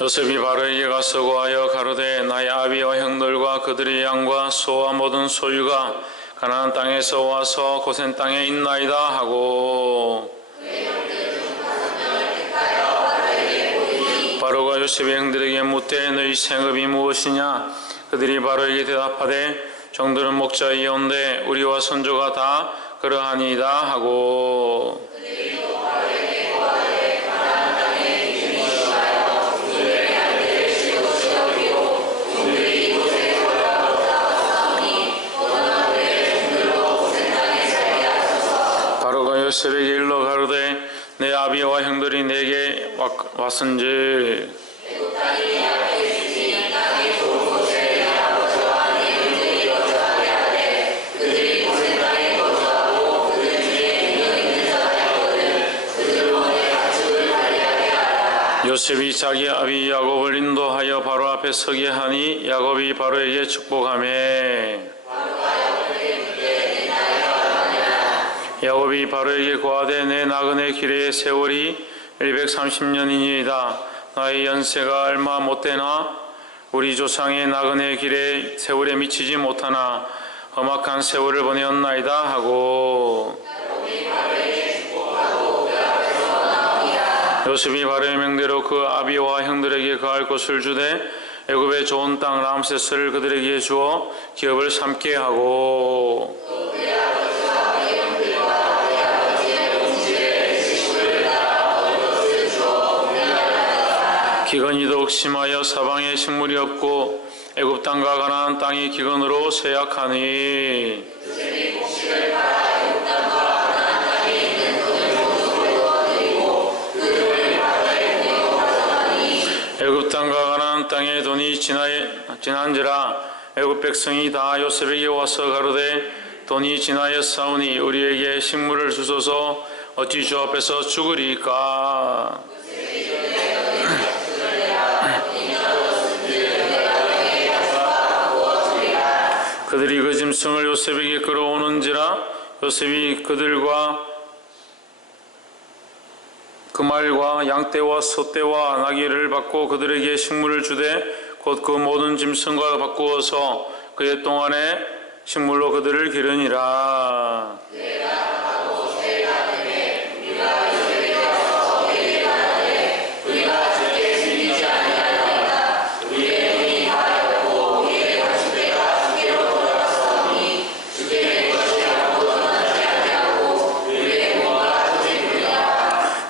요셉이 바로에게 가서 고하여 가로되 나의 아비와 형들과 그들의 양과 소와 모든 소유가 가나안 땅에서 와서 고센 땅에 있나이다 하고, 바로가 요셉의 형들에게 묻되 너희 생업이 무엇이냐? 그들이 바로에게 대답하되 종들은 목자이온데 우리와 선조가 다 그러하니이다 하고, 바로가 요셉에게 일러 가로되 내 아비와 형들이 내게 왔은즉 요셉이 자기 아비 야곱을 인도하여 바로 앞에 서게 하니 야곱이 바로에게 축복하며, 야곱이 바로에게 고하되 내 나그네 길의 세월이 130년이니이다. 나의 연세가 얼마 못되나 우리 조상의 나그네 길의 세월에 미치지 못하나 험악한 세월을 보내었나이다 하고, 요셉이 바로의 명대로 그 아비와 형들에게 거할 곳을 주되 애굽의 좋은 땅 람세스를 그들에게 주어 기업을 삼게 하고, 기근이 더욱 심하여 사방에 식물이 없고 애굽 땅과 가나안 땅이 기근으로 쇠약하니, 애굽 땅과 가나안 땅에 돈이 지난지라 애굽 백성이 다 요셉에게 와서 가로되 돈이 지나였사오니 우리에게 식물을 주소서 어찌 주 앞에서 죽으리까? 그들이 그 짐승을 요셉에게 끌어오는지라 요셉이 그들과 그 말과 양떼와 소떼와 나귀를 받고 그들에게 식물을 주되 곧 그 모든 짐승과 바꾸어서 그의 동안에 식물로 그들을 기르니라.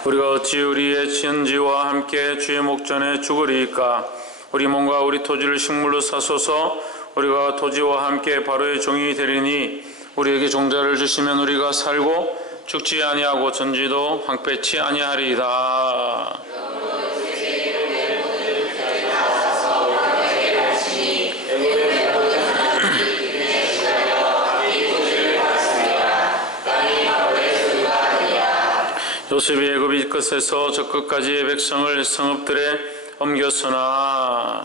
우리가 어찌 우리의 친지와 함께 주의 목전에 죽으리이까? 우리 몸과 우리 토지를 식물로 사소서. 우리가 토지와 함께 바로의 종이 되리니 우리에게 종자를 주시면 우리가 살고 죽지 아니하고 전지도 황폐치 아니하리이다. 요셉이 애굽 끝에서 저 끝까지의 백성을 성읍들에 옮겼으나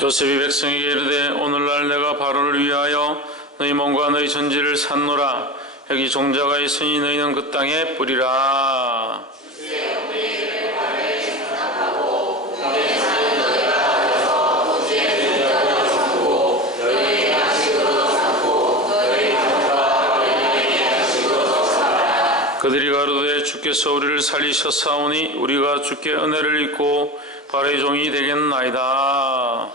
요셉이 백성에게 이르되 오늘날 내가 바로를 위하여 너희 몸과 너희 전지를 샀노라. 여기 종자가 있으니 너희는 그 땅에 뿌리라. 그들이 가로되 주께서 우리를 살리셨사오니 우리가 주께 은혜를 입고 바로의 종이 되겠나이다.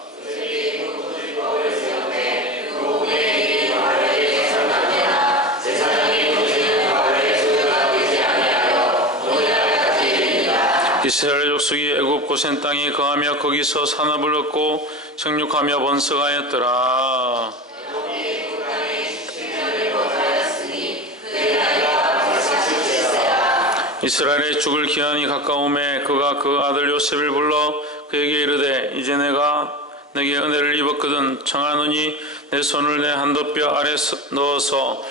이스라엘 족속이 애굽 고센 땅에 거하며 거기서 산업을 얻고 생육하며 번성하였더라. 이스라엘의 죽을 기한이 가까움에 그가 그 아들 요셉을 불러 그에게 이르되 이제 내가 내게 은혜를 입었거든 청하노니 내 손을 내 한도뼈 아래 넣어서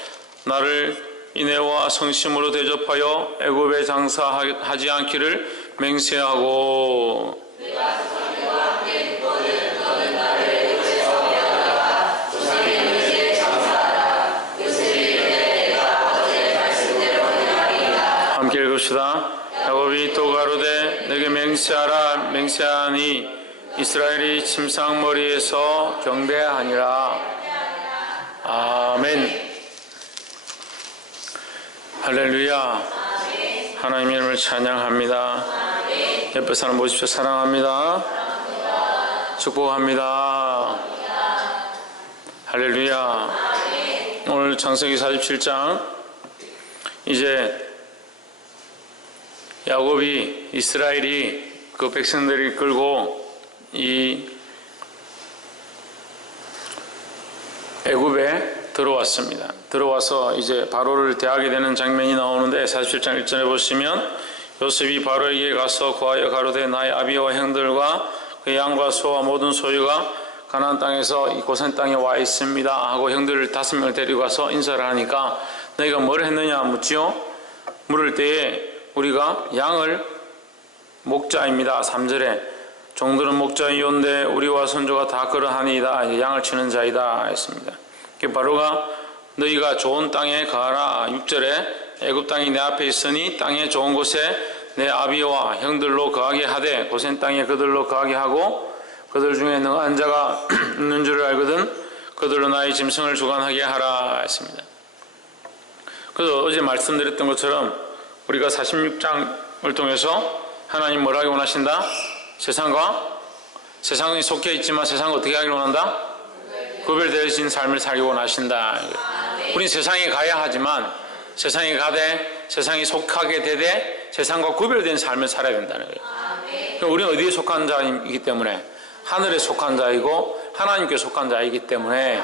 나를 인애와 성심으로 대접하여 애굽에 장사하지 않기를 맹세하고, 맹세하라 맹세하니 이스라엘이 침상머리에서 경배하니라. 아멘. 할렐루야. 하나님의 이름을 찬양합니다. 옆에 사람 보십시오. 사랑합니다. 축복합니다. 할렐루야. 오늘 창세기 47장, 이제 야곱이, 이스라엘이 그 백성들이 끌고 이 애굽에 들어왔습니다. 들어와서 이제 바로를 대하게 되는 장면이 나오는데, 47장 1절에 보시면 요셉이 바로에게 가서 고하여 가로되 나의 아비와 형들과 그 양과 소와 모든 소유가 가나안 땅에서 이 고센 땅에 와 있습니다 하고 형들 5명을 데리고 가서 인사를 하니까, 너희가 뭘 했느냐 묻지요. 물을 때에 우리가 양을 목자입니다. 3절에 종들은 목자이온데 우리와 선조가 다 그러하니이다. 이제 양을 치는 자이다 했습니다. 바로가 너희가 좋은 땅에 가라. 6절에 애굽 땅이 내 앞에 있으니 땅의 좋은 곳에 내 아비와 형들로 거하게 하되 고센 땅에 그들로 거하게 하고 그들 중에 능한 자가 있는 줄을 알거든 그들로 나의 짐승을 주관하게 하라 했습니다. 그래서 어제 말씀드렸던 것처럼 우리가 46장을 통해서 하나님 뭘 하기 원하신다? 세상에 속해 있지만 세상을 어떻게 하기를 원한다? 구별되어진 삶을 살기 원하신다. 우린 세상에 가야 하지만 세상에 가되 세상에 속하게 되되 세상과 구별된 삶을 살아야 된다는 거예요. 그러니까 우리는 어디에 속한 자이기 때문에? 하늘에 속한 자이고 하나님께 속한 자이기 때문에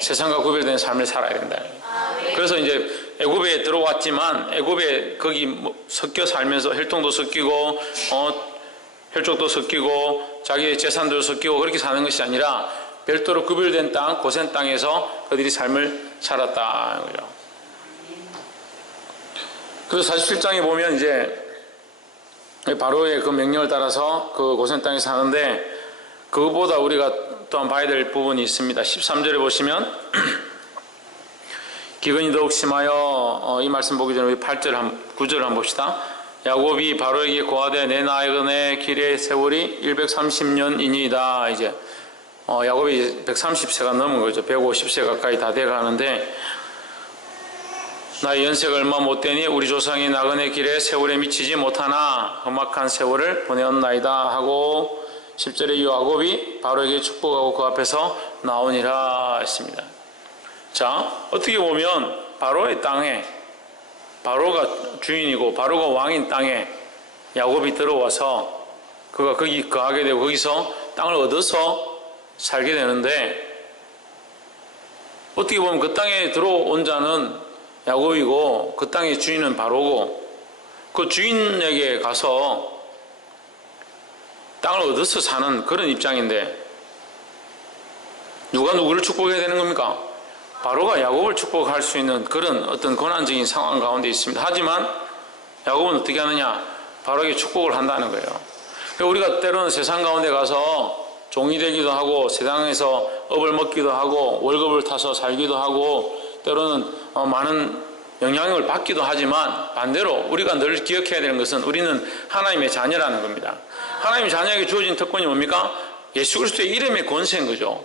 세상과 구별된 삶을 살아야 된다는 거예요. 그래서 이제 애굽에 들어왔지만 애굽에 거기 섞여 살면서 혈통도 섞이고 혈족도 섞이고 자기의 재산도 섞이고 그렇게 사는 것이 아니라 별도로 구별된 땅, 고센 땅에서 그들이 삶을 살았다. 그래서 47장에 보면 이제 바로의 그 명령을 따라서 그 고센 땅에 사는데, 그것보다 우리가 또한 봐야 될 부분이 있습니다. 13절에 보시면 기근이 더욱 심하여, 이 말씀 보기 전에 우리 8절, 9절을 한번 봅시다. 야곱이 바로에게 고하되 내 나그네 길의 세월이 130년이니이다. 이제 야곱이 130세가 넘은 거죠. 150세 가까이 다 돼가는데, 나의 연세가 얼마 못 되니 우리 조상이 나그네 길에 세월에 미치지 못하나 험악한 세월을 보내었나이다 하고, 10절에 야곱이 바로에게 축복하고 그 앞에서 나오니라 했습니다. 자, 어떻게 보면 바로의 땅에, 바로가 주인이고 바로가 왕인 땅에 야곱이 들어와서 그가 거기 거하게 되고 거기서 땅을 얻어서 살게 되는데, 어떻게 보면 그 땅에 들어온 자는 야곱이고 그 땅의 주인은 바로고, 그 주인에게 가서 땅을 얻어서 사는 그런 입장인데, 누가 누구를 축복해야 되는 겁니까? 바로가 야곱을 축복할 수 있는 그런 어떤 고난적인 상황 가운데 있습니다. 하지만 야곱은 어떻게 하느냐? 바로에게 축복을 한다는 거예요. 그러니까 우리가 때로는 세상 가운데 가서 종이 되기도 하고 세상에서 업을 먹기도 하고 월급을 타서 살기도 하고 때로는 많은 영향을 받기도 하지만, 반대로 우리가 늘 기억해야 되는 것은 우리는 하나님의 자녀라는 겁니다. 하나님의 자녀에게 주어진 특권이 뭡니까? 예수 그리스도의 이름의 권세인 거죠.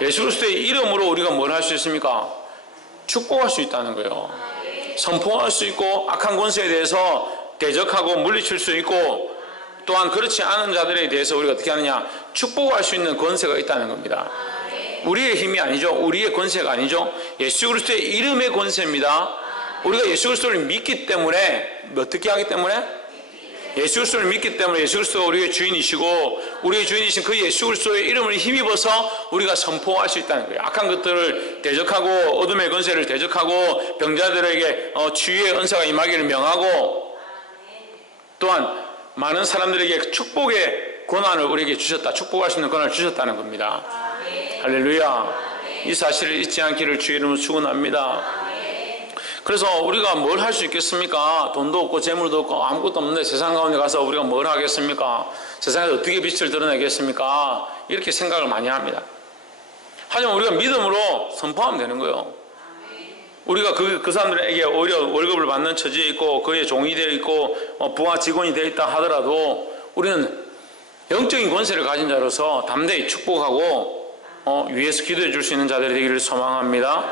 예수 그리스도의 이름으로 우리가 뭘 할 수 있습니까? 축복할 수 있다는 거예요. 선포할 수 있고 악한 권세에 대해서 대적하고 물리칠 수 있고, 또한 그렇지 않은 자들에 대해서 우리가 어떻게 하느냐? 축복할 수 있는 권세가 있다는 겁니다. 우리의 힘이 아니죠. 우리의 권세가 아니죠. 예수 그리스도의 이름의 권세입니다. 우리가 예수 그리스도를 믿기 때문에, 어떻게 하기 때문에? 예수 그리스도를 믿기 때문에 예수 그리스도가 우리의 주인이시고 우리의 주인이신 그 예수 그리스도의 이름을 힘입어서 우리가 선포할 수 있다는 거예요. 악한 것들을 대적하고 어둠의 권세를 대적하고 병자들에게 치유의 은사가 임하기를 명하고, 또한 많은 사람들에게 축복의 권한을 우리에게 주셨다. 축복할 수 있는 권한을 주셨다는 겁니다. 할렐루야. 이 사실을 잊지 않기를 주의 이름으로 축원합니다. 그래서 우리가 뭘 할 수 있겠습니까? 돈도 없고 재물도 없고 아무것도 없는데 세상 가운데 가서 우리가 뭘 하겠습니까? 세상에서 어떻게 빛을 드러내겠습니까? 이렇게 생각을 많이 합니다. 하지만 우리가 믿음으로 선포하면 되는 거예요. 우리가 그 사람들에게 오히려 월급을 받는 처지에 있고 그의 종이 되어 있고 부하 직원이 되어 있다 하더라도 우리는 영적인 권세를 가진 자로서 담대히 축복하고 위에서 기도해 줄 수 있는 자들이 되기를 소망합니다.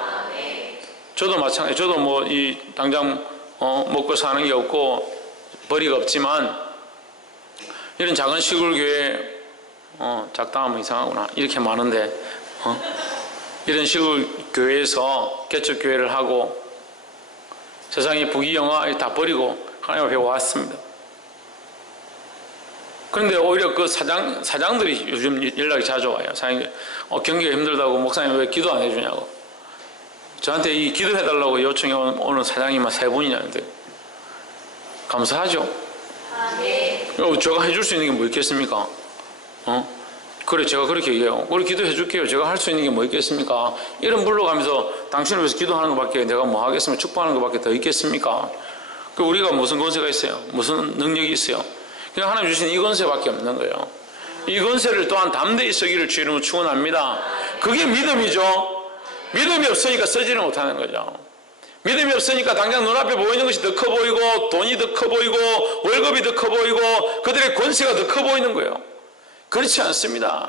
저도 마찬가지. 저도 뭐 이 당장 먹고 사는 게 없고 벌이가 없지만 이런 작은 시골 교회 작당하면 이상하구나 이렇게 많은데 이런 시골 교회에서 개척 교회를 하고 세상의 부귀영화 다 버리고 하나님 앞에 왔습니다. 그런데 오히려 그 사장들이 요즘 연락이 자주 와요. 사장님, 경기가 힘들다고 목사님 왜 기도 안 해주냐고. 저한테 이 기도해달라고 요청해 오는 사장님만 3분이냐는데 감사하죠. 제가 해줄 수 있는 게 뭐 있겠습니까? 그래, 제가 그렇게 얘기해요. 우리 기도해 줄게요. 제가 할 수 있는 게 뭐 있겠습니까? 이런 불러가면서 당신을 위해서 기도하는 것밖에 내가 뭐 하겠습니까? 축복하는 것밖에 더 있겠습니까? 우리가 무슨 권세가 있어요? 무슨 능력이 있어요? 그냥 하나님 주신 이 권세밖에 없는 거예요. 이 권세를 또한 담대히 쓰기를 주의 이름으로 축원합니다. 그게 믿음이죠. 믿음이 없으니까 쓰지를 못하는 거죠. 믿음이 없으니까 당장 눈앞에 보이는 것이 더 커 보이고 돈이 더 커 보이고 월급이 더 커 보이고 그들의 권세가 더 커 보이는 거예요. 그렇지 않습니다.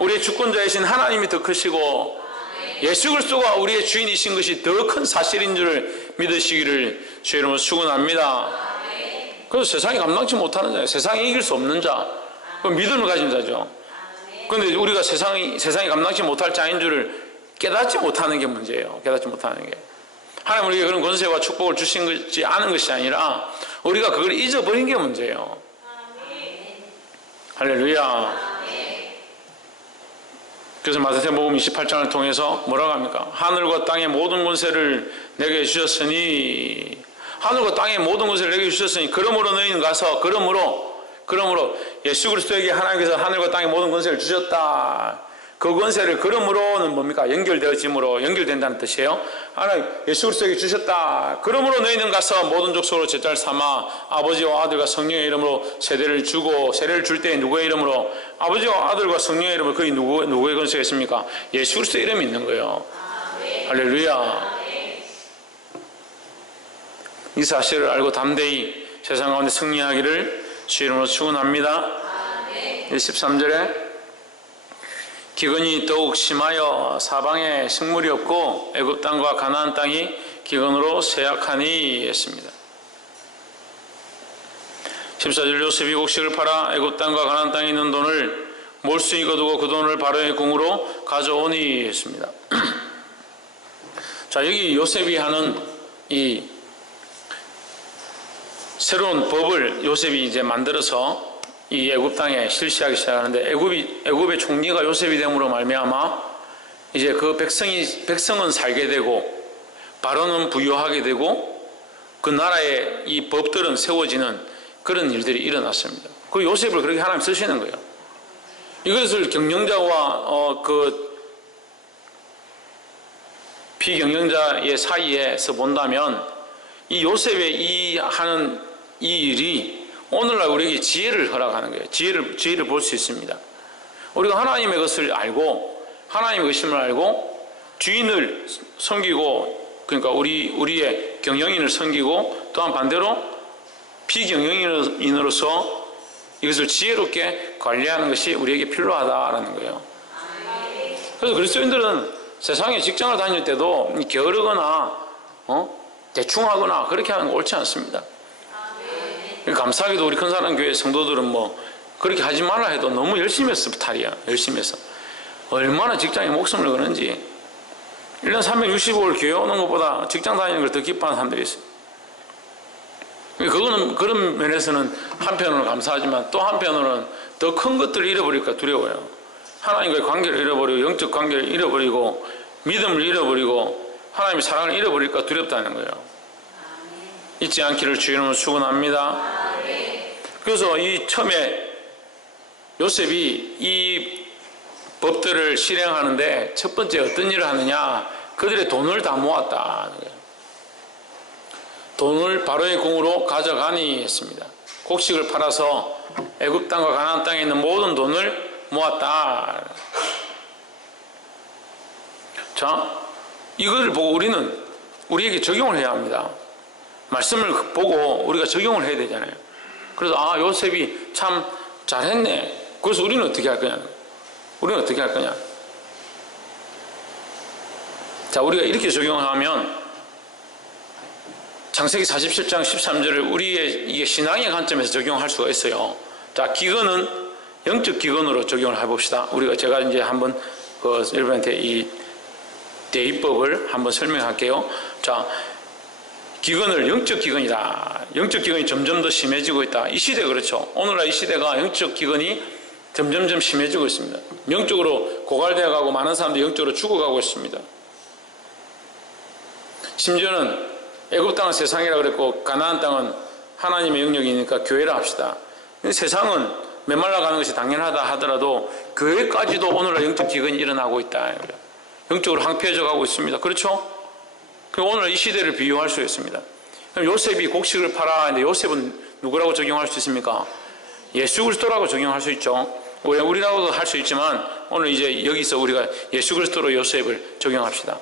우리의 주권자이신 하나님이 더 크시고 예수 그리스도가 우리의 주인이신 것이 더 큰 사실인 줄 믿으시기를 주의 이름으로 축원합니다. 그래서 세상이 감당치 못하는 자예요. 세상이 이길 수 없는 자, 믿음을 가진 자죠. 그런데 우리가 세상이 감당치 못할 자인 줄을 깨닫지 못하는 게 문제예요. 깨닫지 못하는 게. 하나님 우리에게 그런 권세와 축복을 주신 것이 아는 것이 아니라 우리가 그걸 잊어버린 게 문제예요. 할렐루야. 그래서 마태복음 28장을 통해서 뭐라고 합니까? 하늘과 땅의 모든 권세를 내게 주셨으니, 하늘과 땅의 모든 것을 내게 주셨으니 그러므로 너희는 가서 그러므로 예수 그리스도에게 하나님께서 하늘과 땅의 모든 권세를 주셨다. 그 권세를 그러므로는 뭡니까? 연결되어짐으로, 연결된다는 뜻이에요. 하나님 예수 그리스도에게 주셨다. 그러므로 너희는 가서 모든 족속으로 제자를 삼아 아버지와 아들과 성령의 이름으로 세례를 주고, 세례를 줄 때 누구의 이름으로? 아버지와 아들과 성령의 이름으로. 그게 누구의 권세가 있습니까? 예수 그리스도의 이름이 있는 거예요. 할렐루야. 이 사실을 알고 담대히 세상 가운데 승리하기를 주의 이름으로 축원합니다. 13절에 기근이 더욱 심하여 사방에 식물이 없고 애굽 땅과 가나안 땅이 기근으로 쇠약하니 했습니다. 14절 요셉이 곡식을 팔아 애굽 땅과 가나안 땅에 있는 돈을 몰수히 거두고 그 돈을 바로의 궁으로 가져오니 했습니다. 자, 여기 요셉이 하는 이 새로운 법을 요셉이 이제 만들어서 이 애굽 땅에 실시하기 시작하는데, 애굽의 총리가 요셉이 됨으로 말미암아 이제 그 백성은 살게 되고 바로는 부유하게 되고 그 나라의 이 법들은 세워지는 그런 일들이 일어났습니다. 그 요셉을 그렇게 하나님 쓰시는 거예요. 이것을 경영자와 그 비경영자의 사이에서 본다면 이 요셉의 이 하는 이 일이 오늘날 우리에게 지혜를 허락하는 거예요. 지혜를 볼 수 있습니다. 우리가 하나님의 것을 알고 하나님의 것임을 알고 주인을 섬기고, 그러니까 우리의 경영인을 섬기고 또한 반대로 비경영인으로서 이것을 지혜롭게 관리하는 것이 우리에게 필요하다라는 거예요. 그래서 그리스도인들은 세상에 직장을 다닐 때도 게으르거나 대충 하거나 그렇게 하는 거 옳지 않습니다. 감사하게도 우리 큰사랑교회 성도들은 뭐 그렇게 하지 말라 해도 너무 열심히 해서 탈이야. 열심히 해서 얼마나 직장에 목숨을 거는지. 1년 365일 교회 오는 것보다 직장 다니는 걸 더 기뻐하는 사람들이 있어요. 그거는 그런 면에서는 한편으로는 감사하지만 또 한편으로는 더 큰 것들을 잃어버릴까 두려워요. 하나님과의 관계를 잃어버리고 영적 관계를 잃어버리고 믿음을 잃어버리고 하나님의 사랑을 잃어버릴까 두렵다는 거예요. 잊지 않기를 주의 이름으로 축원합니다. 그래서 이 처음에 요셉이 이 법들을 실행하는데 첫 번째 어떤 일을 하느냐? 그들의 돈을 다 모았다. 돈을 바로의 궁으로 가져가니 했습니다. 곡식을 팔아서 애굽 땅과 가나안 땅에 있는 모든 돈을 모았다. 자, 이걸 보고 우리에게 적용을 해야 합니다. 말씀을 보고 우리가 적용을 해야 되잖아요. 그래서 요셉이 참 잘했네. 그래서 우리는 어떻게 할 거냐? 우리는 어떻게 할 거냐? 자, 우리가 이렇게 적용하면 창세기 47장 13절을 우리의 이게 신앙의 관점에서 적용할 수가 있어요. 자, 기근은 영적 기근으로 적용을 해봅시다. 제가 이제 한번 여러분한테 이 대입법을 한번 설명할게요. 자, 기근을 영적 기근이다. 영적 기근이 점점 더 심해지고 있다. 이 시대 그렇죠. 오늘날 이 시대가 영적 기근이 점점점 심해지고 있습니다. 영적으로 고갈되어 가고 많은 사람들이 영적으로 죽어가고 있습니다. 심지어는 애굽 땅은 세상이라 그랬고 가나안 땅은 하나님의 영역이니까 교회라 합시다. 세상은 메말라가는 것이 당연하다 하더라도 교회까지도 오늘날 영적 기근이 일어나고 있다. 영적으로 황폐해져 가고 있습니다. 그렇죠? 오늘 이 시대를 비유할 수 있습니다. 요셉이 곡식을 팔아 하는데 요셉은 누구라고 적용할 수 있습니까? 예수 그리스도라고 적용할 수 있죠. 우리라고도 할 수 있지만 오늘 이제 여기서 우리가 예수 그리스도로 요셉을 적용합시다.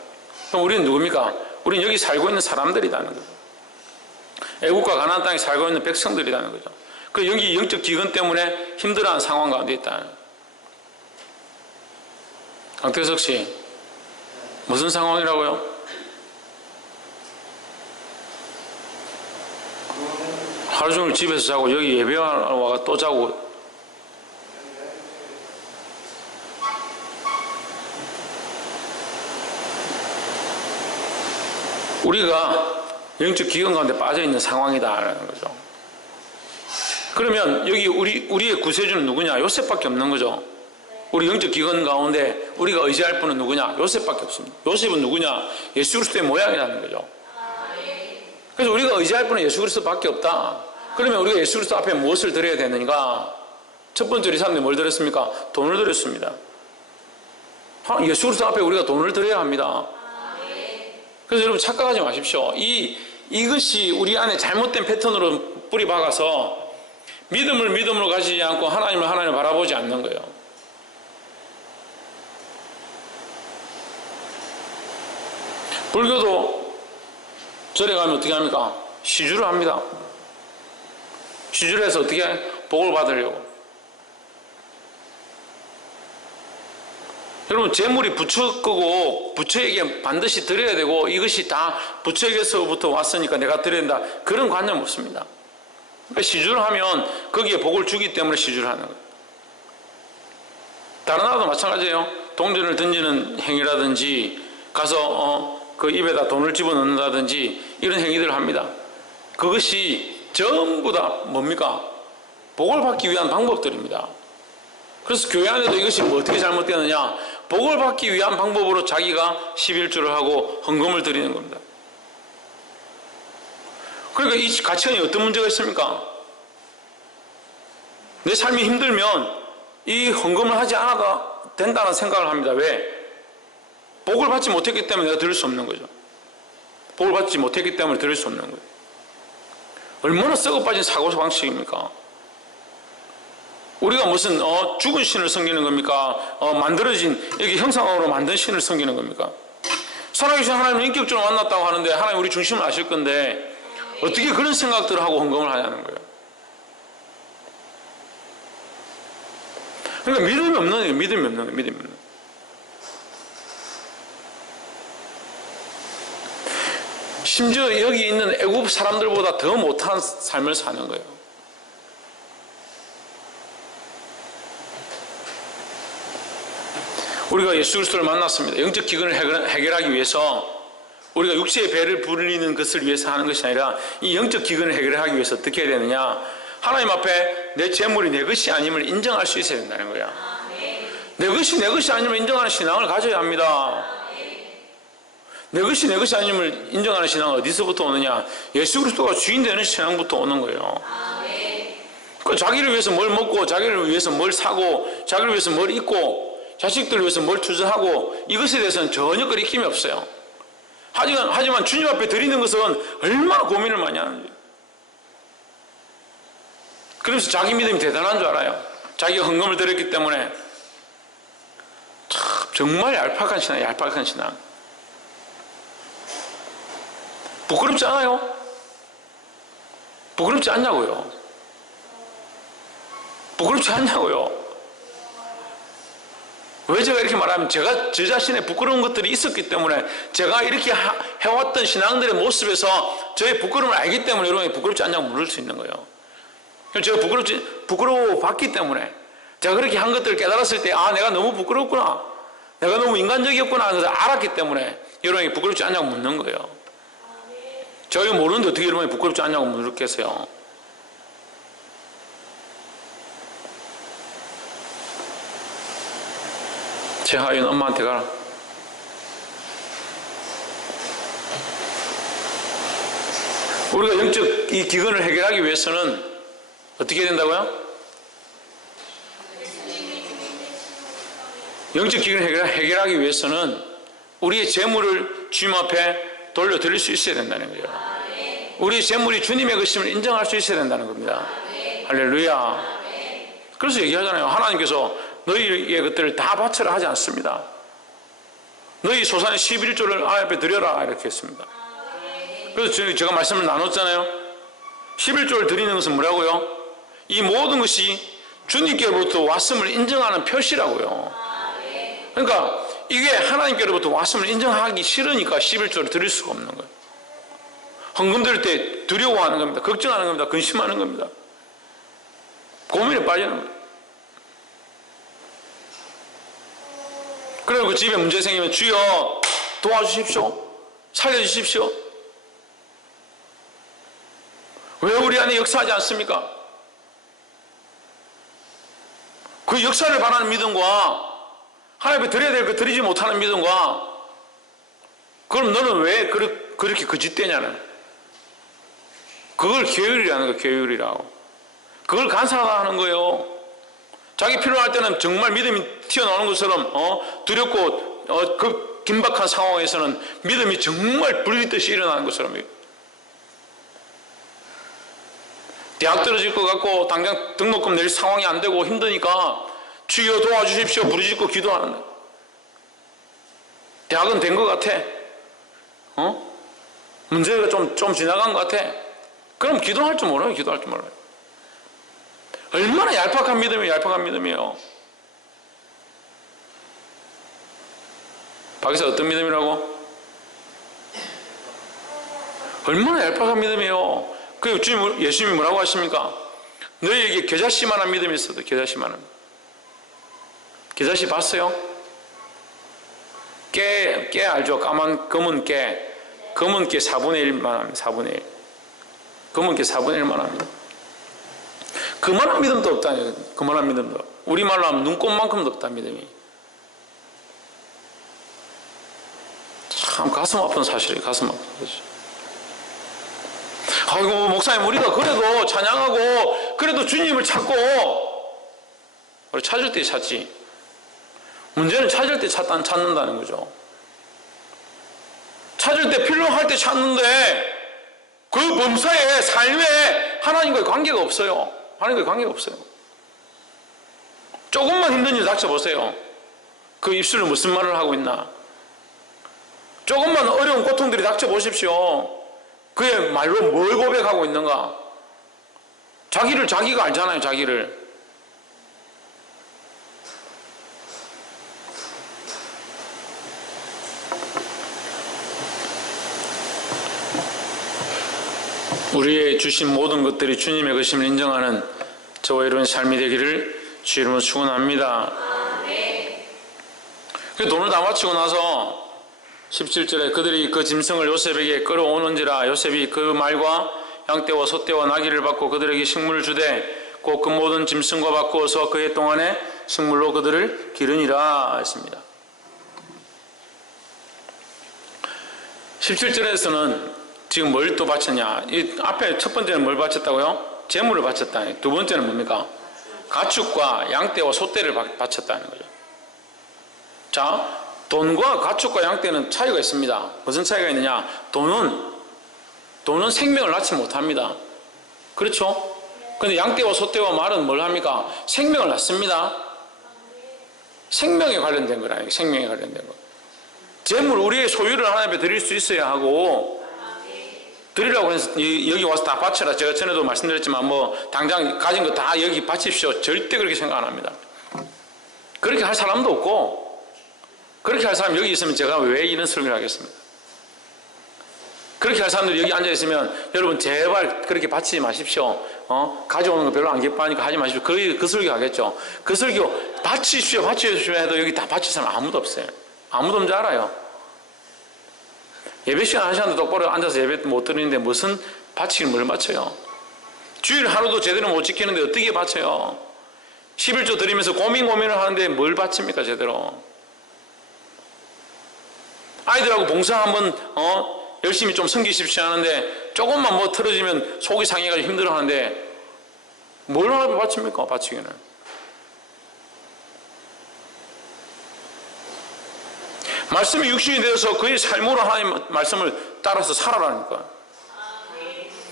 그럼 우리는 누굽니까? 우리는 여기 살고 있는 사람들이라는 거죠. 애국과 가나안 땅에 살고 있는 백성들이라는 거죠. 그 여기 영적 기근 때문에 힘들어하는 상황 가운데 있다. 강태석 씨, 무슨 상황이라고요? 하루 종일 집에서 자고 여기 예배하러 와가 또 자고. 우리가 영적 기근 가운데 빠져있는 상황이다라는 거죠. 그러면 여기 우리의 구세주는 누구냐? 요셉밖에 없는 거죠. 우리 영적 기근 가운데 우리가 의지할 분은 누구냐? 요셉밖에 없습니다. 요셉은 누구냐? 예수 그리스도의 모양이라는 거죠. 그래서 우리가 의지할 분은 예수 그리스도밖에 없다. 그러면 우리가 예수 그리스도 앞에 무엇을 드려야 되는가? 첫 번째로 이 사람들이 뭘 드렸습니까? 돈을 드렸습니다. 예수 그리스도 앞에 우리가 돈을 드려야 합니다. 그래서 여러분 착각하지 마십시오. 이것이 우리 안에 잘못된 패턴으로 뿌리 박아서 믿음을 믿음으로 가지지 않고 하나님을 바라보지 않는 거예요. 불교도 절에 가면 어떻게 합니까? 시주를 합니다. 시주를 해서 어떻게 복을 받으려고. 여러분 재물이 부처 거고 부처에게 반드시 드려야 되고 이것이 다 부처에게서부터 왔으니까 내가 드려야 된다. 그런 관념 없습니다. 그러니까 시주를 하면 거기에 복을 주기 때문에 시주를 하는 거예요. 다른 나라도 마찬가지예요. 동전을 던지는 행위라든지 가서 그 입에다 돈을 집어넣는다든지 이런 행위들을 합니다. 그것이 전부 다 뭡니까? 복을 받기 위한 방법들입니다. 그래서 교회 안에도 이것이 어떻게 잘못되느냐? 복을 받기 위한 방법으로 자기가 11조를 하고 헌금을 드리는 겁니다. 그러니까 이 가치관이 어떤 문제가 있습니까? 내 삶이 힘들면 이 헌금을 하지 않아도 된다는 생각을 합니다. 왜? 복을 받지 못했기 때문에 내가 드릴 수 없는 거죠. 복을 받지 못했기 때문에 드릴 수 없는 거예요. 얼마나 썩어 빠진 사고방식입니까? 우리가 무슨 죽은 신을 섬기는 겁니까? 만들어진 이렇게 형상으로 만든 신을 섬기는 겁니까? 살아계신 하나님을 인격적으로 만났다고 하는데 하나님 우리 중심을 아실 건데 어떻게 그런 생각들을 하고 헌금을 하냐는 거예요. 그러니까 믿음이 없는 거예요. 믿음이 없는 거예요. 믿음이 없는 거예요. 심지어 여기 있는 애굽 사람들보다 더 못한 삶을 사는 거예요. 우리가 예수 그리스도를 만났습니다. 영적 기근을 해결하기 위해서 우리가 육체의 배를 부르는 것을 위해서 하는 것이 아니라 이 영적 기근을 해결하기 위해서 어떻게 해야 되느냐? 하나님 앞에 내 재물이 내 것이 아님을 인정할 수 있어야 된다는 거야. 내 것이 내 것이 아님을 인정하는 신앙을 가져야 합니다. 내 것이 내 것이 아님을 인정하는 신앙은 어디서부터 오느냐? 예수 그리스도가 주인 되는 신앙부터 오는 거예요. 그 자기를 위해서 뭘 먹고 자기를 위해서 뭘 사고 자기를 위해서 뭘 입고 자식들을 위해서 뭘 투자하고 이것에 대해서는 전혀 거리낌이 없어요. 하지만 주님 앞에 드리는 것은 얼마나 고민을 많이 하는지. 그래서 자기 믿음이 대단한 줄 알아요. 자기가 헌금을 드렸기 때문에. 참 정말 얄팍한 신앙. 부끄럽지 않아요? 부끄럽지 않냐고요? 부끄럽지 않냐고요? 왜 제가 이렇게 말하면 제가 제 자신의 부끄러운 것들이 있었기 때문에 제가 이렇게 해왔던 신앙들의 모습에서 저의 부끄러움을 알기 때문에 여러분이 부끄럽지 않냐고 물을 수 있는 거예요. 제가 부끄러워 봤기 때문에 제가 그렇게 한 것들을 깨달았을 때 아 내가 너무 부끄럽구나, 내가 너무 인간적이었구나 하는 것을 알았기 때문에 여러분이 부끄럽지 않냐고 묻는 거예요. 제가 이거 모르는데 어떻게 여러분이 부끄럽지 않냐고 물겠어요. 제 하인 엄마한테 가라. 우리가 영적 이 기근을 해결하기 위해서는 어떻게 해야 된다고요? 영적 기근을 해결하기 위해서는 우리의 재물을 주님 앞에 돌려드릴 수 있어야 된다는 거예요. 우리의 재물이 주님의 것임을 인정할 수 있어야 된다는 겁니다. 할렐루야. 그래서 얘기하잖아요. 하나님께서 너희의 것들을 다 바쳐라 하지 않습니다. 너희 소산의 11조를 하나님 앞에 드려라 이렇게 했습니다. 그래서 제가 말씀을 나눴잖아요. 11조를 드리는 것은 뭐라고요? 이 모든 것이 주님께로부터 왔음을 인정하는 표시라고요. 그러니까 이게 하나님께로부터 왔음을 인정하기 싫으니까 11조를 드릴 수가 없는 거예요. 헌금 드릴 때 두려워하는 겁니다. 걱정하는 겁니다. 근심하는 겁니다. 고민에 빠지는 거예요. 그리고 그 집에 문제 생기면 주여 도와주십시오, 살려주십시오. 왜 우리 안에 역사하지 않습니까? 그 역사를 바라는 믿음과 하나님께 드려야 될 거 드리지 못하는 믿음과 그럼 너는 왜 그렇게 거짓되냐는, 그걸 교율이라는 거예요. 교율이라고. 그걸 간사하다 하는 거예요. 자기 필요할 때는 정말 믿음이 튀어나오는 것처럼 두렵고 그 긴박한 상황에서는 믿음이 정말 불리듯이 일어나는 것처럼. 대학 떨어질 것 같고 당장 등록금 낼 상황이 안 되고 힘드니까 주여 도와주십시오 부르짖고 기도하는 거예요. 대학은 된 것 같아. 문제가 좀 지나간 것 같아. 그럼 기도할 줄 몰라요. 기도할 줄 몰라요. 얼마나 얄팍한 믿음이에요. 얄팍한 믿음이에요. 박에서 어떤 믿음이라고? 얼마나 얄팍한 믿음이에요. 그 주님, 예수님이 뭐라고 하십니까? 너희에게 겨자씨만한 믿음이 있어도 겨자씨만한. 겨자씨 봤어요? 깨 알죠? 검은 깨 4분의 1만 합니다. 4분의 1. 검은 깨 4분의 1만 합니다. 그만한 믿음도 없다니. 그만한 믿음도. 우리말로 하면 눈꽃만큼도 없다 믿음이. 참 가슴 아픈 사실이에요. 가슴 아픈 사실. 아이고 목사님 우리가 그래도 찬양하고 그래도 주님을 찾고 우리 찾을 때 찾지. 문제는 찾을 때 찾는다는 거죠. 찾을 때 필요할 때 찾는데 그 범사에 삶에 하나님과의 관계가 없어요. 하나님과의 관계가 없어요. 조금만 힘든 일 닥쳐보세요. 그 입술로 무슨 말을 하고 있나. 조금만 어려운 고통들이 닥쳐보십시오. 그의 말로 뭘 고백하고 있는가. 자기가 알잖아요. 자기를. 우리의 주신 모든 것들이 주님의 것임을 인정하는 저와 여러분의 삶이 되기를 주 이름으로 축원합니다. 돈을 다 바치고 나서 17절에 그들이 그 짐승을 요셉에게 끌어오는지라 요셉이 그 말과 양떼와 소떼와 나귀를 받고 그들에게 식물을 주되 곧 그 모든 짐승과 바꾸어서 그해 동안에 식물로 그들을 기르니라 했습니다. 17절에서는 지금 뭘 또 바쳤냐. 이 앞에 첫 번째는 뭘 바쳤다고요? 재물을 바쳤다. 두 번째는 뭡니까? 가축과 양떼와 소떼를 바쳤다는 거죠. 자, 돈과 가축과 양떼는 차이가 있습니다. 무슨 차이가 있느냐? 돈은 생명을 낳지 못합니다. 그렇죠? 근데 양떼와 소떼와 말은 뭘 합니까? 생명을 낳습니다. 생명에 관련된 거라니까. 생명에 관련된 거. 재물, 우리의 소유를 하나님께 드릴 수 있어야 하고, 드리라고 해서 여기 와서 다 바쳐라. 제가 전에도 말씀드렸지만 당장 가진 거 다 여기 바칩시오. 절대 그렇게 생각 안 합니다. 그렇게 할 사람도 없고, 그렇게 할 사람이 여기 있으면 제가 왜 이런 설교를 하겠습니까? 그렇게 할 사람들이 여기 앉아 있으면 여러분 제발 그렇게 바치지 마십시오. 가져오는 거 별로 안 기뻐하니까 하지 마십시오. 그 설교 하겠죠. 그 설교 바치십시오 해도 여기 다 바칠 사람 아무도 없어요. 아무도 없는 줄 알아요. 예배 시간 한 시간도 똑바로 앉아서 예배 못 드리는데 무슨 바치기를 뭘 바쳐요? 주일 하루도 제대로 못 지키는데 어떻게 바쳐요? 11조 드리면서 고민을 하는데 뭘 바칩니까 제대로? 아이들하고 봉사 한번 열심히 좀 섬기십시오 하는데 조금만 뭐 틀어지면 속이 상해가지고 힘들어하는데 뭘 하나 바칩니까? 바치기는. 말씀이 육신이 되어서 그의 삶으로 하나님 말씀을 따라서 살아라니까.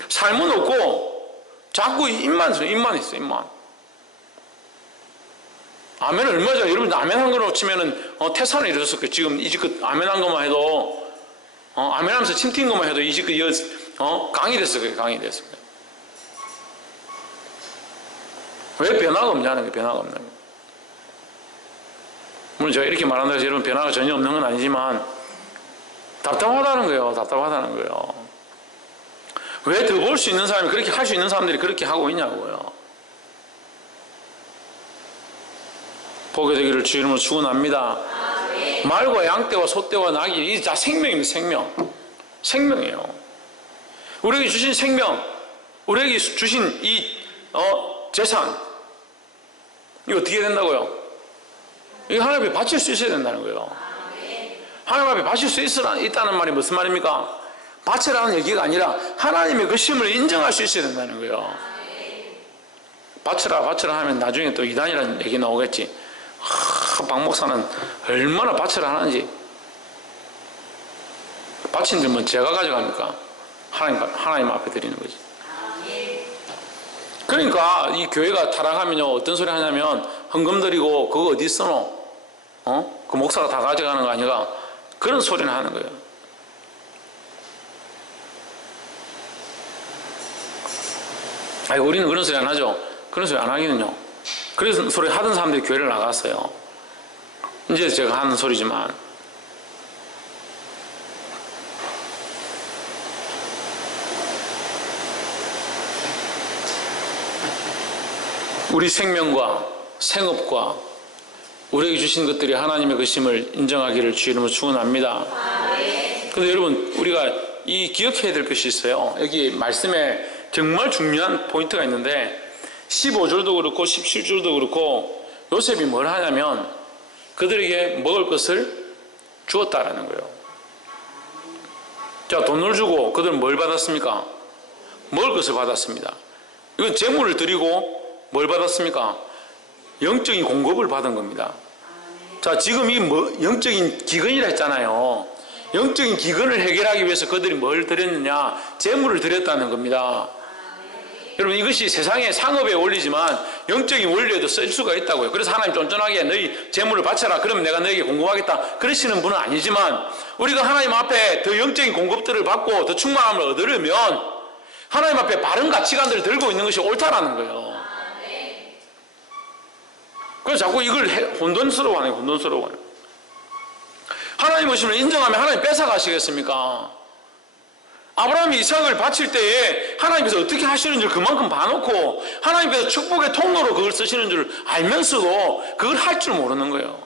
삶은 없고 자꾸 입만 있어. 입만. 아멘 얼마 전에 여러분 아멘 한 거로 치면은 태산을 이뤘을 거예요. 지금 이 집 아멘 한 것만 해도 아멘 하면서 침 튄 것만 해도 이 집 강이 됐을 거예요. 강이 됐을 거예요. 왜 변화가 없냐는 거예요. 변화가 없는 거예요. 물론 제가 이렇게 말한다고 해서 여러분 변화가 전혀 없는 건 아니지만 답답하다는 거예요. 답답하다는 거예요. 왜 더 볼 수 있는 사람이 그렇게 할 수 있는 사람들이 그렇게 하고 있냐고요. 보게 되기를 주 이름으로 축원합니다. 말과 양떼와 소떼와 낙이 다 생명입니다. 생명이에요. 우리에게 주신 생명, 우리에게 주신 이 재산 이거 어떻게 된다고요? 이거 하나님 앞에 바칠 수 있어야 된다는 거예요. 하나님 앞에 바칠 수 있다는 말이 무슨 말입니까? 바치라는 얘기가 아니라 하나님의 그 심을 인정할 수 있어야 된다는 거예요. 바치라 하면 나중에 또 이단이라는 얘기 나오겠지. 박 목사는 얼마나 바치라 하는지. 바친 데면 제가 가져갑니까? 하나님 앞에 드리는 거지. 그러니까 이 교회가 타락하면요 어떤 소리 하냐면 헌금 드리고 그거 어디 있어노? 그 목사가 다 가져가는 거 아니라 그런 소리는 하는 거예요. 아니 우리는 그런 소리 안 하죠. 그런 소리 안 하기는요. 그래서 소리 하던 사람들이 교회를 나갔어요. 이제 제가 하는 소리지만 우리 생명과 생업과 우리에게 주신 것들이 하나님의 것임을 인정하기를 주 이름으로 축원합니다. 그런데 여러분 우리가 기억해야 될 것이 있어요. 여기 말씀에 정말 중요한 포인트가 있는데 15절도 그렇고 17절도 그렇고 요셉이 뭘 하냐면 그들에게 먹을 것을 주었다라는 거예요. 자, 돈을 주고 그들은 뭘 받았습니까? 먹을 것을 받았습니다. 이건 재물을 드리고 뭘 받았습니까? 영적인 공급을 받은 겁니다. 자, 지금 이 영적인 기근이라 했잖아요. 영적인 기근을 해결하기 위해서 그들이 뭘 드렸느냐? 재물을 드렸다는 겁니다. 여러분 이것이 세상의 상업에 원리지만 영적인 원리에도 쓸 수가 있다고요. 그래서 하나님 쫀쫀하게 너희 재물을 바쳐라. 그러면 내가 너에게 공급하겠다. 그러시는 분은 아니지만 우리가 하나님 앞에 더 영적인 공급들을 받고 더 충만함을 얻으려면 하나님 앞에 바른 가치관들을 들고 있는 것이 옳다라는 거예요. 그래서 자꾸 이걸 혼돈스러워하네. 혼돈스러워하네. 하나님 오심을 인정하면 하나님 뺏어가시겠습니까? 아브라함이 이삭을 바칠 때에 하나님께서 어떻게 하시는 줄 그만큼 봐놓고 하나님께서 축복의 통로로 그걸 쓰시는 줄 알면서도 그걸 할 줄 모르는 거예요.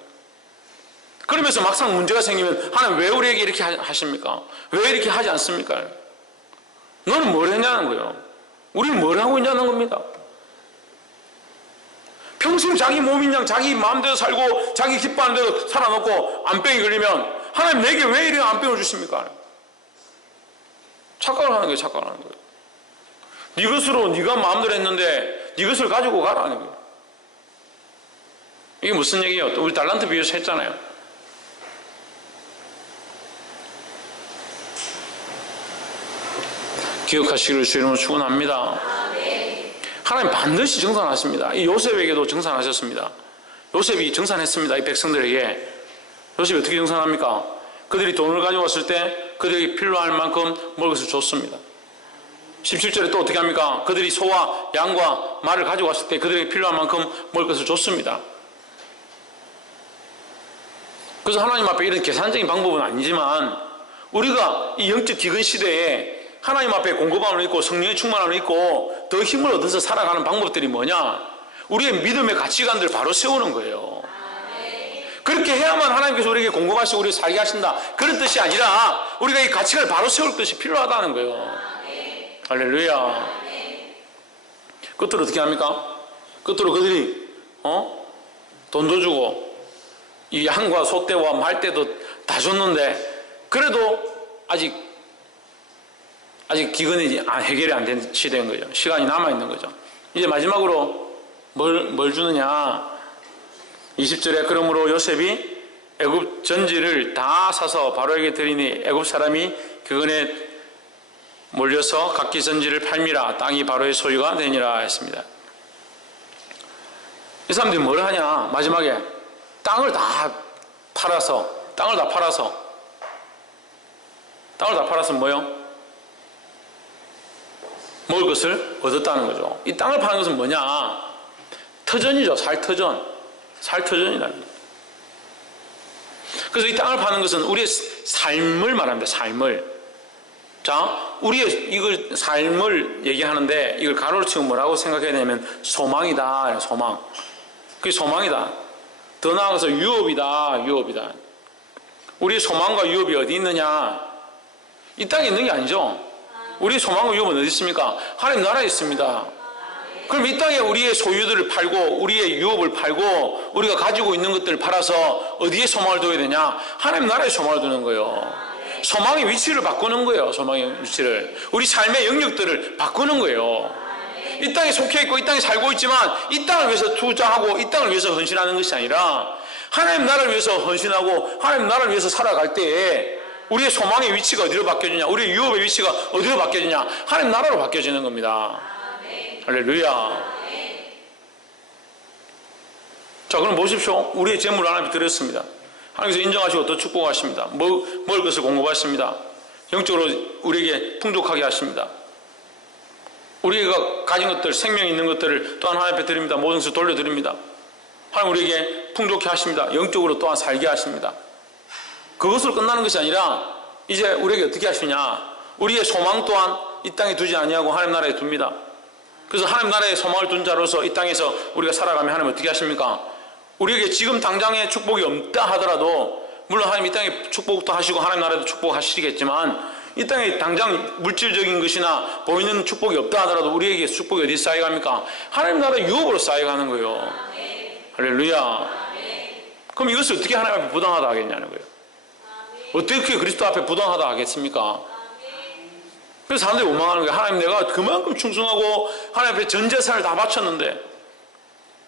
그러면서 막상 문제가 생기면 하나님 왜 우리에게 이렇게 하십니까? 왜 이렇게 하지 않습니까? 너는 뭘 했냐는 거예요. 우리는 뭘 하고 있냐는 겁니다. 평생 자기 몸인 양 자기 마음대로 살고 자기 기뻐하는 대로 살아놓고 암병이 걸리면 하나님 내게 왜 이런 암병을 주십니까? 착각을 하는 거예요. 착각을 하는 거예요. 네 것으로 네가 마음대로 했는데 네 것을 가지고 가라는 거예요. 이게 무슨 얘기예요? 또 우리 달란트 비유에서 했잖아요. 기억하시기를 주 이름으로 축원합니다. 하나님 반드시 정산하십니다. 이 요셉에게도 정산하셨습니다. 요셉이 정산했습니다. 이 백성들에게. 요셉이 어떻게 정산합니까? 그들이 돈을 가져왔을 때 그들에게 필요할 만큼 먹을 것을 줬습니다. 17절에 또 어떻게 합니까? 그들이 소와 양과 말을 가져왔을 때 그들에게 필요한 만큼 먹을 것을 줬습니다. 그래서 하나님 앞에 이런 계산적인 방법은 아니지만 우리가 이 영적 기근 시대에 하나님 앞에 공급함을 입고 성령의 충만함을 입고 더 힘을 얻어서 살아가는 방법들이 뭐냐? 우리의 믿음의 가치관들을 바로 세우는 거예요. 그렇게 해야만 하나님께서 우리에게 공급하시고 우리를 살게 하신다, 그런 뜻이 아니라 우리가 이 가치관을 바로 세울 것이 필요하다는 거예요. 할렐루야. 끝으로 어떻게 합니까? 끝으로 그들이 돈도 주고 이 양과 소떼와 말떼도 다 줬는데 그래도 아직 기근이 해결이 안 된 시대인 거죠. 시간이 남아있는 거죠. 이제 마지막으로 뭘 주느냐? 20절에 그러므로 요셉이 애굽 전지를 다 사서 바로에게 드리니 애굽 사람이 그건에 몰려서 각기 전지를 팔미라 땅이 바로의 소유가 되니라 했습니다. 이 사람들이 뭘 하냐? 마지막에 땅을 다 팔아서 뭐요? 먹을 것을 얻었다는 거죠. 이 땅을 파는 것은 뭐냐? 터전이죠. 살터전이라는 거죠. 그래서 이 땅을 파는 것은 우리의 삶을 말합니다. 삶을. 자, 우리의 이걸 삶을 얘기하는데 이걸 가로로 치면 뭐라고 생각해야 되냐면 소망이다. 소망. 그게 소망이다. 더 나아가서 유업이다. 우리의 소망과 유업이 어디 있느냐? 이 땅에 있는 게 아니죠. 우리의 소망과 유업은 어디 있습니까? 하나님 나라에 있습니다. 그럼 이 땅에 우리의 소유들을 팔고 우리의 유업을 팔고 우리가 가지고 있는 것들을 팔아서 어디에 소망을 둬야 되냐? 하나님 나라에 소망을 두는 거예요. 소망의 위치를 바꾸는 거예요. 소망의 위치를. 우리 삶의 영역들을 바꾸는 거예요. 이 땅에 속해 있고 이 땅에 살고 있지만 이 땅을 위해서 투자하고 이 땅을 위해서 헌신하는 것이 아니라 하나님 나라를 위해서 헌신하고 하나님 나라를 위해서 살아갈 때에 우리의 소망의 위치가 어디로 바뀌어지냐? 우리의 유업의 위치가 어디로 바뀌어지냐? 하나님 나라로 바뀌어지는 겁니다. 할렐루야. 자, 그럼 보십시오. 우리의 재물을 하나님 드렸습니다. 하나님께서 인정하시고 또 축복하십니다. 먹을 것을 공급하십니다. 영적으로 우리에게 풍족하게 하십니다. 우리가 가진 것들, 생명이 있는 것들을 또한 하나님 앞에 드립니다. 모든 것을 돌려드립니다. 하나님 우리에게 풍족해 하십니다. 영적으로 또한 살게 하십니다. 그것으로 끝나는 것이 아니라 이제 우리에게 어떻게 하시냐? 우리의 소망 또한 이 땅에 두지 아니하고 하나님 나라에 둡니다. 그래서 하나님 나라에 소망을 둔 자로서 이 땅에서 우리가 살아가면 하나님 어떻게 하십니까? 우리에게 지금 당장의 축복이 없다 하더라도 물론 하나님 이 땅에 축복도 하시고 하나님 나라에도 축복하시겠지만 이 땅에 당장 물질적인 것이나 보이는 축복이 없다 하더라도 우리에게 축복이 어디 쌓여갑니까? 하나님 나라의 유업으로 쌓여가는 거예요. 할렐루야. 그럼 이것을 어떻게 하나님 앞에 부당하다 하겠냐는 거예요. 어떻게 그리스도 앞에 부당하다 하겠습니까? 그래서 사람들이 원망하는 거예요. 하나님, 내가 그만큼 충성하고 하나님 앞에 전 재산을 다 바쳤는데.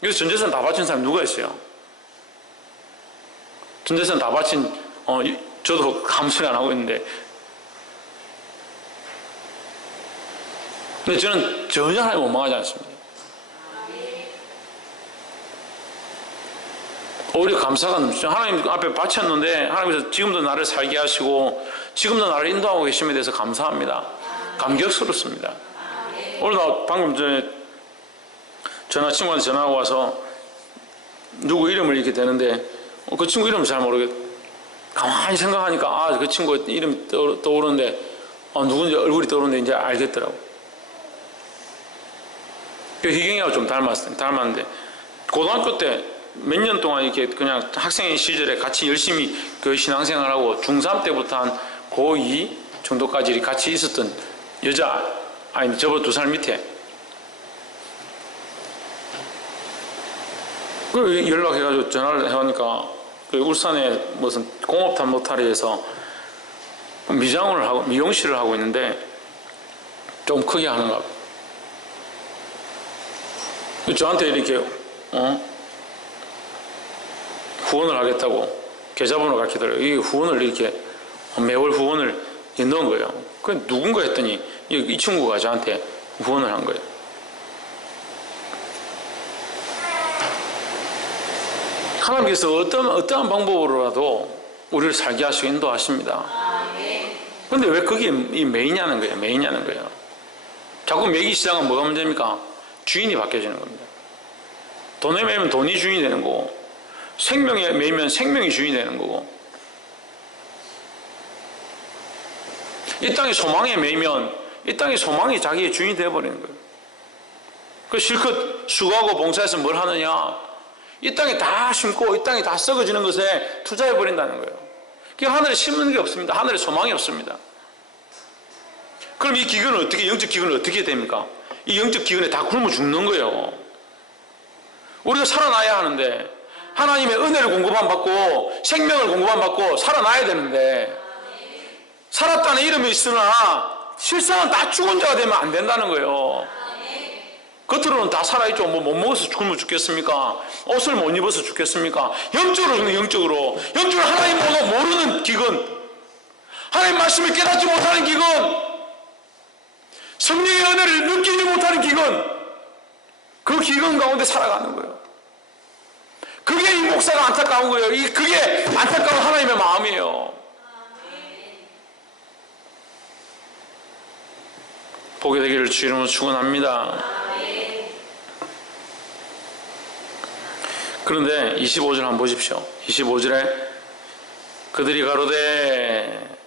여기서 전 재산 다 바친 사람이 누가 있어요? 전 재산 다 바친 저도 아무 소리 안 하고 있는데, 근데 저는 전혀 하나님 원망하지 않습니다. 오히려 감사가 넘치죠. 하나님 앞에 바쳤는데 하나님께서 지금도 나를 살게 하시고 지금도 나를 인도하고 계심에 대해서 감사합니다. 감격스럽습니다. 오늘 나 방금 전에 친구한테 전화가 와서 누구 이름을 이렇게 대는데 그 친구 이름을 잘 모르겠. 가만히 생각하니까 그 친구 이름이 떠오르는데 누군지 얼굴이 떠오르는데 이제 알겠더라고. 희경이하고 좀 닮았는데 고등학교 때 몇 년 동안 이렇게 그냥 학생 시절에 같이 열심히 그 신앙생활하고 중3 때부터 한 고2 정도까지 같이 있었던 여자 아니 저보다 2살 밑에 그 연락해가지고 전화를 해보니까 그 울산에 무슨 공업탄 노타리에서 미장을 하고 미용실을 하고 있는데 좀 크게 하는가. 저한테 이렇게 후원을 하겠다고 계좌번호 가르치더라고요. 이 후원을 이렇게 매월 후원을 넣은 거예요. 그 누군가 했더니 이 친구가 저한테 후원을 한 거예요. 하나님께서 어떠한 방법으로라도 우리를 살게 하시고 인도하십니다. 그런데 왜 그게 이 매이냐는 거예요. 자꾸 매기 시작하면 뭐가 문제입니까? 주인이 바뀌어지는 겁니다. 돈에 매이면 돈이 주인이 되는 거고 생명에 매이면 생명이 주인이 되는 거고 이 땅의 소망에 매이면 이 땅의 소망이 자기의 주인이 되어버리는 거예요. 그 실컷 수고하고 봉사해서 뭘 하느냐? 이 땅에 다 심고 이 땅에 다 썩어지는 것에 투자해버린다는 거예요. 하늘에 심는 게 없습니다. 하늘에 소망이 없습니다. 그럼 이 기근은 어떻게, 영적 기근은 어떻게 됩니까? 이 영적 기근에 다 굶어 죽는 거예요. 우리가 살아나야 하는데, 하나님의 은혜를 공급함 받고 생명을 공급함 받고 살아나야 되는데, 살았다는 이름이 있으나 실상은 다 죽은 자가 되면 안 된다는 거예요. 겉으로는 다 살아있죠. 뭐 못 먹어서 굶어 죽겠습니까? 옷을 못 입어서 죽겠습니까? 영적으로는 영적으로 하나님보다 모르는 기근, 하나님 말씀을 깨닫지 못하는 기근, 성령의 은혜를 느끼지 못하는 기근, 그 기근 가운데 살아가는 거예요. 그게 이 목사가 안타까운 거예요. 그게 안타까운 하나님의 마음이에요. 보게 되기를 주 이름으로 축원합니다. 그런데 25절 한번 보십시오. 25절에 그들이 가로되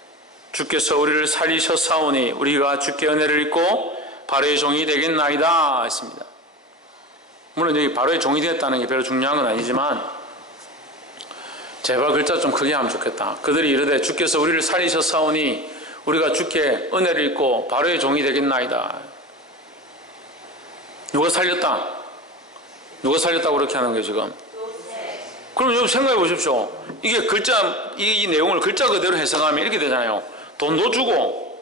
주께서 우리를 살리셨사오니 우리가 주께 은혜를 입고 바로의 종이 되겠나이다 했습니다. 물론 여기 바로의 종이 되었다는 게 별로 중요한 건 아니지만 제발 글자 좀 크게 하면 좋겠다. 그들이 이르되 주께서 우리를 살리셨사오니 우리가 주께 은혜를 입고 바로의 종이 되겠나이다. 누가 살렸다? 누가 살렸다고 그렇게 하는 거예요 지금? 그럼 여러분 생각해 보십시오. 이게 글자, 이 내용을 글자 그대로 해석하면 이렇게 되잖아요. 돈도 주고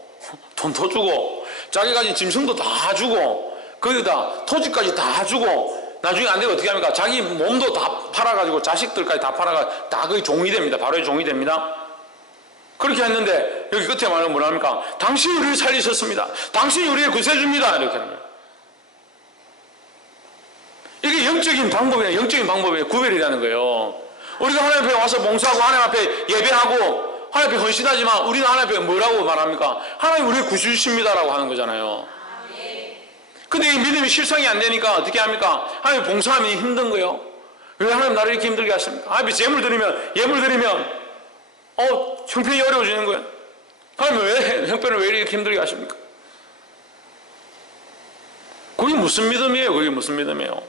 자기 가진 짐승도 다 주고 거기다 토지까지 다 주고 나중에 안 되면 어떻게 합니까? 자기 몸도 다 팔아가지고 자식들까지 다 팔아가지고 다 거의 종이 됩니다. 바로의 종이 됩니다. 그렇게 했는데 여기 끝에 말하면 뭐라 합니까? 당신이 우리를 살리셨습니다. 당신이 우리의 구세주입니다. 이렇게 하는 거예요. 이게 영적인 방법의 구별이라는 거예요. 우리가 하나님 앞에 와서 봉사하고 하나님 앞에 예배하고 하나님 앞에 헌신하지만 우리는 하나님 앞에 뭐라고 말합니까? 하나님 우리의 구주십니다라고 하는 거잖아요. 근데 이 믿음이 실상이 안 되니까 어떻게 합니까? 하나님 봉사하면 힘든 거예요. 왜 하나님 나를 이렇게 힘들게 하십니까? 하나님 예물 드리면 형편이 어려워지는 거예요. 하나님 왜 형편을 왜 이렇게 힘들게 하십니까? 그게 무슨 믿음이에요? 그게 무슨 믿음이에요?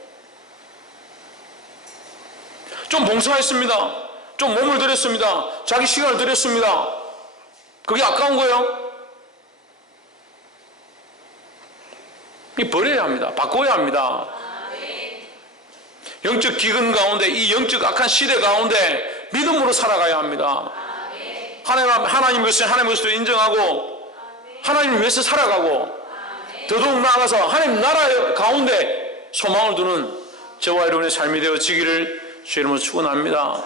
좀 봉사했습니다. 좀 몸을 들였습니다. 자기 시간을 들였습니다. 그게 아까운 거예요? 이 버려야 합니다. 바꿔야 합니다. 영적 기근 가운데, 이 영적 악한 시대 가운데 믿음으로 살아가야 합니다. 하나님 것을 인정하고 하나님을 위해서 살아가고 더더욱 나아가서 하나님 나라 가운데 소망을 두는 저와 여러분의 삶이 되어지기를 주 이름으로 축원합니다.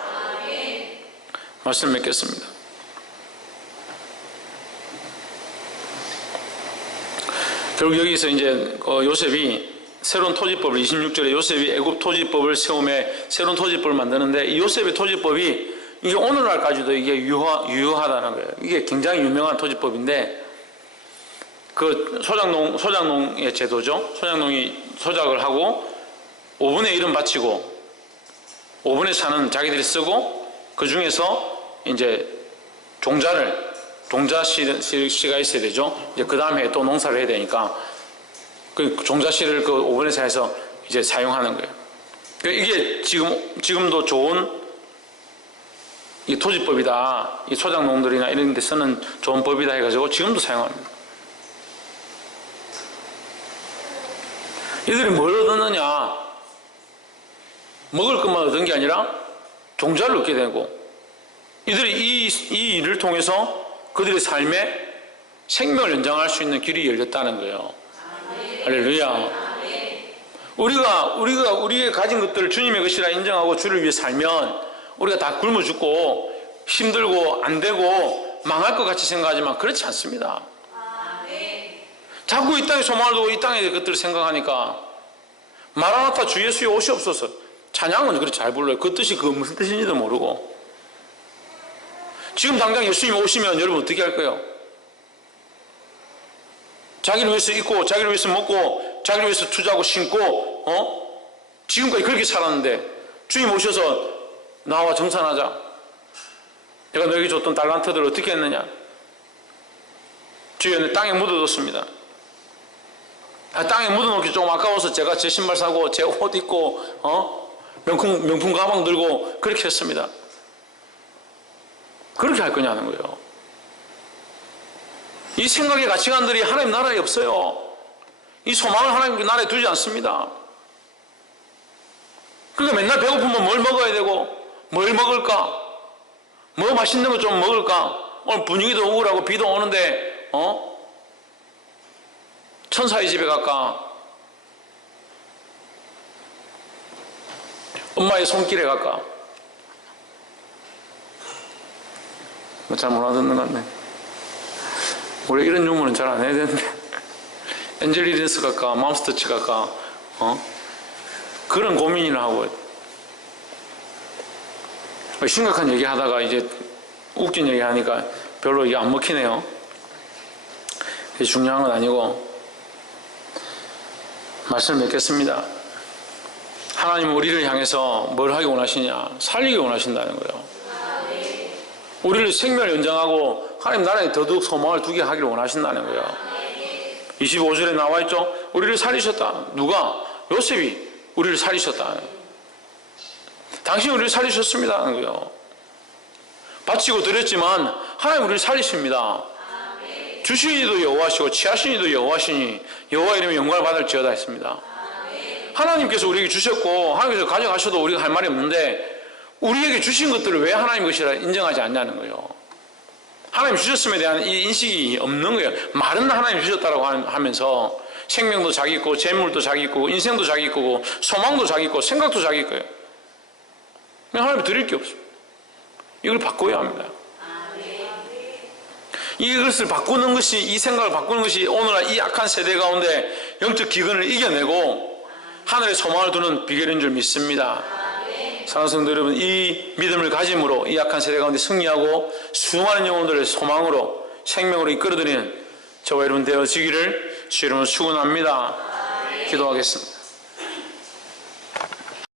말씀 맺겠습니다. 결국 여기서 이제 요셉이 새로운 토지법을 26절에 요셉이 애굽 토지법을 세우며 새로운 토지법을 만드는데 이 요셉의 토지법이 이게 오늘날까지도 이게 유효하다는 거예요. 이게 굉장히 유명한 토지법인데 그 소작농의 제도죠. 소작농이 소작을 하고 5분의 1은 바치고 5분의 4는 자기들이 쓰고 그 중에서 이제 종자씨가 있어야 되죠. 이제 그 다음에 또 농사를 해야 되니까 그 종자씨를 그 5분의 4에서 이제 사용하는 거예요. 이게 지금도 좋은 이 토지법이다. 이 소작농들이나 이런 데 쓰는 좋은 법이다 해가지고 지금도 사용합니다. 이들이 뭘 얻었느냐? 먹을 것만 얻은 게 아니라 종자를 얻게 되고 이들이 이 일을 통해서 그들의 삶에 생명을 연장할 수 있는 길이 열렸다는 거예요. 할렐루야. 우리가 우리의 가진 것들을 주님의 것이라 인정하고 주를 위해 살면 우리가 다 굶어 죽고 힘들고 안 되고 망할 것 같이 생각하지만 그렇지 않습니다. 자꾸 이 땅에 소망을 두고 이 땅의 것들을 생각하니까 마라나타 주 예수의 오시옵소서 찬양은 그렇게 잘 불러요. 그 뜻이 그 무슨 뜻인지도 모르고 지금 당장 예수님이 오시면 여러분 어떻게 할 거예요? 자기를 위해서 입고 자기를 위해서 먹고 자기를 위해서 투자하고 신고 지금까지 그렇게 살았는데 주님 오셔서 나와 정산하자. 내가 너에게 줬던 달란트들을 어떻게 했느냐? 주변에 땅에 묻어뒀습니다. 땅에 묻어놓기 조금 아까워서 제가 제 신발 사고 제 옷 입고 명품 가방 들고 그렇게 했습니다. 그렇게 할 거냐는 거예요. 이 생각의 가치관들이 하나님 나라에 없어요. 이 소망을 하나님 나라에 두지 않습니다. 그러니까 맨날 배고프면 뭘 먹어야 되고, 뭘 먹을까? 뭐 맛있는 거 좀 먹을까? 오늘 분위기도 우울하고 비도 오는데 천사의 집에 갈까? 엄마의 손길에 갈까? 뭐 잘 못 알아듣는 것 같네. 원래 이런 유머는 잘 안 해야 되는데 엔젤리디스 갈까? 맘스터치 갈까? 그런 고민을 하고 심각한 얘기 하다가 이제 웃긴 얘기 하니까 별로 이게 안 먹히네요. 그게 중요한 건 아니고 말씀을 맺겠습니다. 하나님은 우리를 향해서 뭘 하기 원하시냐? 살리기 원하신다는 거예요. 우리를 생명을 연장하고 하나님 나라에 더더욱 소망을 두게 하기를 원하신다는 거예요. 25절에 나와 있죠. 우리를 살리셨다. 누가? 요셉이 우리를 살리셨다. 당신이 우리를 살리셨습니다 하는 거예요. 바치고 드렸지만 하나님 우리를 살리십니다. 주신 이도 여호와시고 취하신 이도 여호와시니 여호와 이름에 영광을 받을지어다 했습니다. 하나님께서 우리에게 주셨고 하나님께서 가져가셔도 우리가 할 말이 없는데 우리에게 주신 것들을 왜 하나님 것이라 인정하지 않냐는 거예요. 하나님 주셨음에 대한 이 인식이 없는 거예요. 말은 하나님 주셨다고 하면서 생명도 자기 거고 재물도 자기 거고 인생도 자기 거고 소망도 자기 거고 생각도 자기 거예요. 하나님 드릴 게 없어요. 이걸 바꿔야 합니다. 이것을 바꾸는 것이, 이 생각을 바꾸는 것이 오늘날 이 악한 세대 가운데 영적 기근을 이겨내고 하늘의 소망을 두는 비결인 줄 믿습니다. 사랑하는 성도 여러분, 이 믿음을 가짐으로 이 악한 세대 가운데 승리하고 수많은 영혼들의 소망으로 생명으로 이끌어드리는 저와 여러분 되어지기를 주 이름으로 축원합니다. 기도하겠습니다.